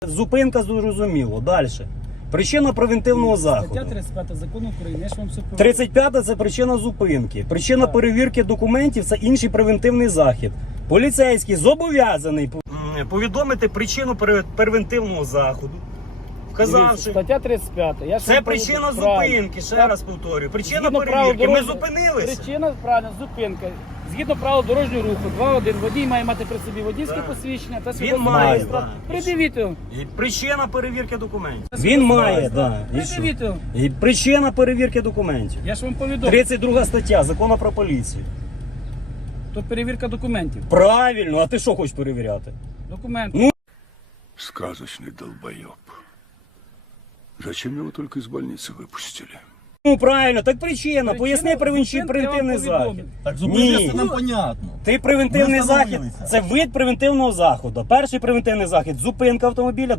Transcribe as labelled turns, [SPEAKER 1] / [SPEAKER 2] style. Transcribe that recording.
[SPEAKER 1] Зупинка зрозуміло. Далі. Причина превентивного заходу.
[SPEAKER 2] Стаття 35 закону України, я ж вам все повідомив.
[SPEAKER 1] 35 – це причина зупинки. Причина перевірки документів – це інший превентивний захід. Поліцейський зобов'язаний повідомити причину превентивного заходу, вказавши.
[SPEAKER 2] Стаття 35. Я ж
[SPEAKER 1] Це
[SPEAKER 2] вам
[SPEAKER 1] причина
[SPEAKER 2] повідомив.
[SPEAKER 1] зупинки, ще раз повторюю. Причина
[SPEAKER 2] Згідно правил
[SPEAKER 1] перевірки. Ми
[SPEAKER 2] дорожнього-
[SPEAKER 1] зупинилися.
[SPEAKER 2] Причина, правильно, зупинка. Згідно правил дорожнього руху, 2.1. Водій має мати при собі водійське
[SPEAKER 1] Так.
[SPEAKER 2] посвідчення та
[SPEAKER 1] Він
[SPEAKER 2] свідоцтво
[SPEAKER 1] має,
[SPEAKER 2] реєстратора.
[SPEAKER 1] так.
[SPEAKER 2] Придивіть його.
[SPEAKER 1] І причина перевірки документів.
[SPEAKER 2] Це
[SPEAKER 1] Він
[SPEAKER 2] свідоцтво
[SPEAKER 1] має,
[SPEAKER 2] реєстратора.
[SPEAKER 1] так. І що?
[SPEAKER 2] Придивіть його.
[SPEAKER 1] І причина перевірки документів.
[SPEAKER 2] Я ж вам повідомив.
[SPEAKER 1] 32 стаття Закону про поліцію.
[SPEAKER 2] То перевірка документів.
[SPEAKER 1] Правильно, а ти що хочеш перевіряти?
[SPEAKER 2] Документи.
[SPEAKER 1] Ну.
[SPEAKER 3] Сказочный долбоеб. Зачем его только из больницы выпустили?
[SPEAKER 1] Ну правильно, так причина.
[SPEAKER 2] Причина
[SPEAKER 1] Поясни
[SPEAKER 2] зупинки я
[SPEAKER 1] превентивний
[SPEAKER 2] вам
[SPEAKER 1] захід.
[SPEAKER 2] повідомив.
[SPEAKER 4] Так
[SPEAKER 1] Ні.
[SPEAKER 4] зупинитися нам понятно.
[SPEAKER 1] Ти превентивний
[SPEAKER 4] Ми
[SPEAKER 1] захід,
[SPEAKER 4] встановилися.
[SPEAKER 1] це вид превентивного заходу. Перший превентивний захід – зупинка автомобіля.